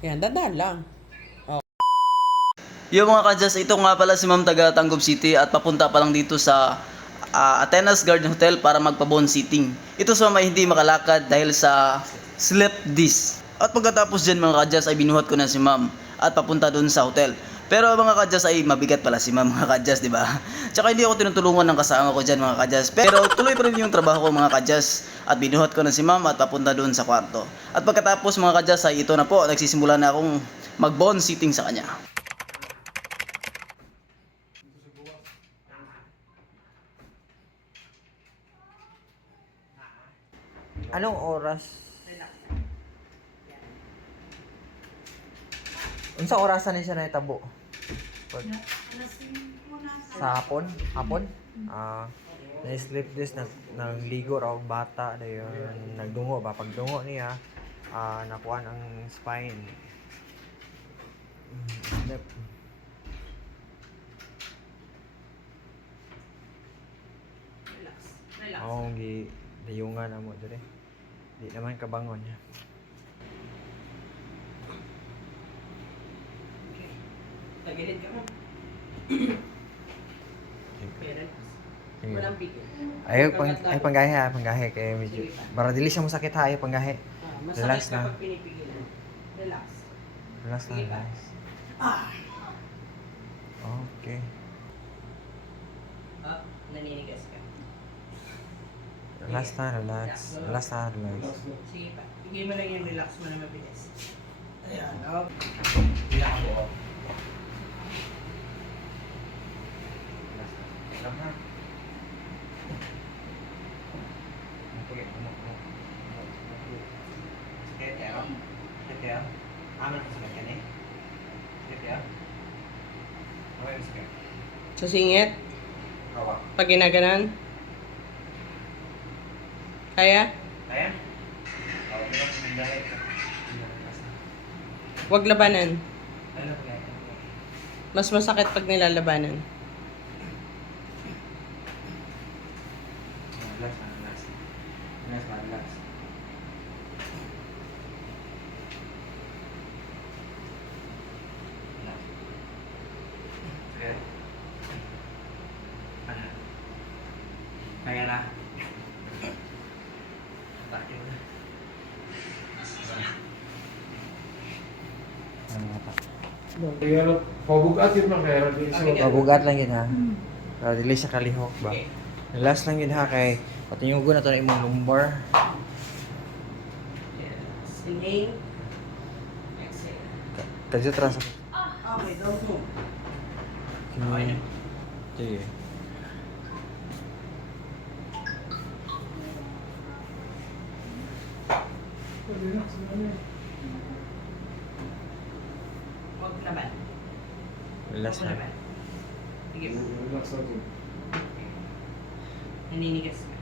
Yan, dadaan lang. Yung mga kadyas, ito nga pala si Ma'am taga Tangub City at papunta pa lang dito sa Atenas Garden Hotel para magpa-bone sitting. Ito sa may hindi makalakad dahil sa slip disc. At pagkatapos dyan mga kadyas ay binuhat ko na si Ma'am at papunta dun sa hotel. Pero mga kadyas ay mabigat pala si Ma'am mga kadyas, di ba? Tsaka hindi ako tinutulungan ng kasama ko dyan mga kadyas. Pero tuloy pa rin yung trabaho ko mga kadyas at binuhat ko na si Ma'am at papunta dun sa kwarto. At pagkatapos mga kadyas ay ito na po, nagsisimula na akong mag-bone sitting sa kanya. Anong oras? Unsa orasan ni siya na itabo? Sa hapon? Hapon? Na-sleep this, nagligo raw bata na yun, nagdungo ba? Pagdungo niya, nakuan ang spine. Sleep. Oo, giyungan na mo dire. Di naman kabangon niya. Tagilid ka mo. Walang pigil. Ay panggahe kay medyo para dili siya masakit ha, ay panggahe. Masakit Relax kapag lang. pinipigilan. Relax. Relax lang, Sige pa. guys. Okay. Naninigas ka. Relax na, relax. Relax na, relax. Sige pa. Bigay mo lang yung relax mo na mabilis. Ayan. Sa singit? Pag ginaganan? Kaya? Huwag labanan. Mas masakit pag nilalabanan. Kaya na. Kaya pabugat yun lang kaya din sa Mabugat lang yun ha. Para dili siya kalihok ba. Relax lang yun ha kay patinyugo na to na imong lumbar. Inhale. Exhale. Kadyo trans. Okay, don't move. Sige. Huwag laban. Relax Huwag na. laban. Sige po. relax natin. Naninigas ka.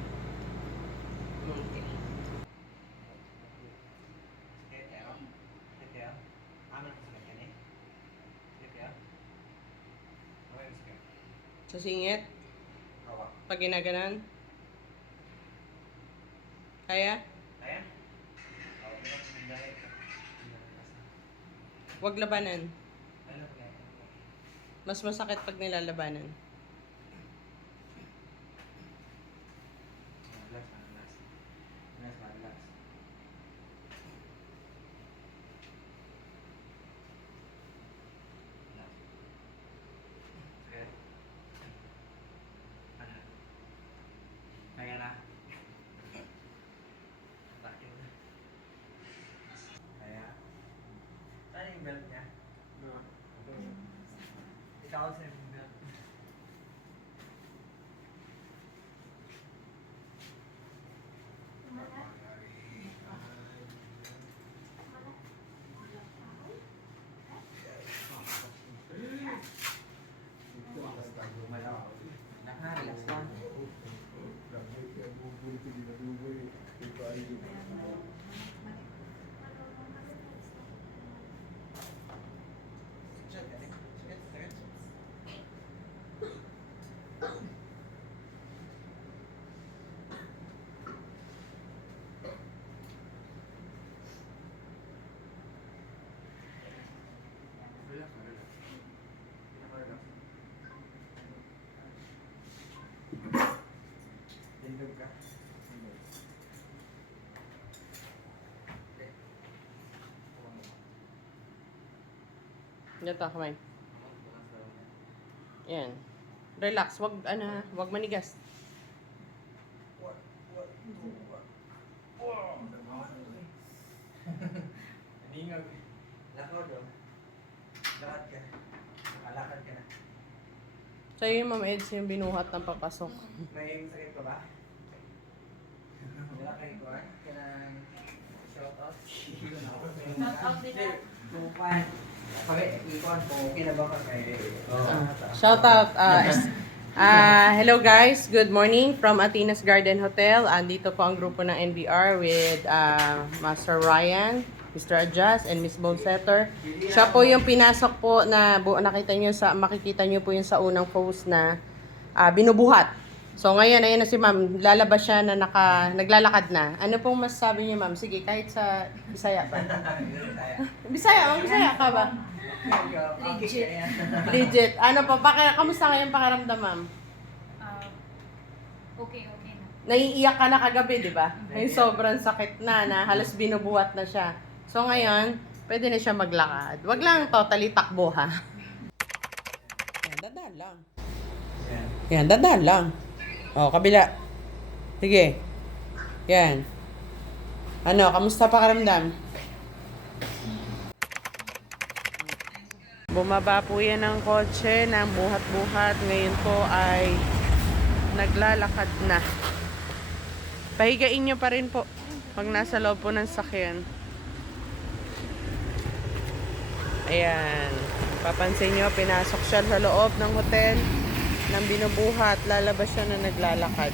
Okay. Sa singit? Pag ginaganan? Kaya? Huwag labanan. Mas masakit pag nilalabanan. Kaya na. Kaya. Saan yung belt niya? Ikaw sa yung belt. Relax lang. Dito, kamay. Yan. Relax. Wag manigas. Ningag. Lakad oh. Lakad ka. Nakalakad ka na. Sa'yo yung Ma'am Eds yung binuhat ng papasok. May sakit ka ba? Wala kayo ko ah. Shout out. Shout out din na. Tupan. Pag-ikon po, okay na ba ka kay... Shout out. Hello guys, good morning from Athena's Garden Hotel. Andito po ang grupo ng NBR with Master Ryan, Mr. Adjust, and Miss Bonesetter. Siya po yung pinasok po na makikita nyo po yung sa unang post na binubuhat. So ngayon, ayun na si ma'am, lalabas siya na naglalakad na. Ano pong masasabi niyo ma'am? Sige, kahit sa Bisaya pa. Bisaya ka ba? Legit. Legit. Ano po, kamusta ngayon pakiramdam ma'am? Okay na. Naiiyak ka na kagabi, di ba? Yung sobrang sakit na halos binubuhat na siya. So ngayon, pwede na siya maglakad. Wag lang totally takbo ha. Yan, dadaan lang. Yan, dadaan lang. O, kabila. Sige. Yan. Ano, kamusta pakiramdam? Bumaba po yan ng kotse ng buhat-buhat. Ngayon po ay naglalakad na. Pahigain nyo pa rin po pag nasa loob po ng sakyan. Ayan. Papansin nyo, pinasok siya sa loob ng hotel ng binubuhat. Lalabas siya na naglalakad.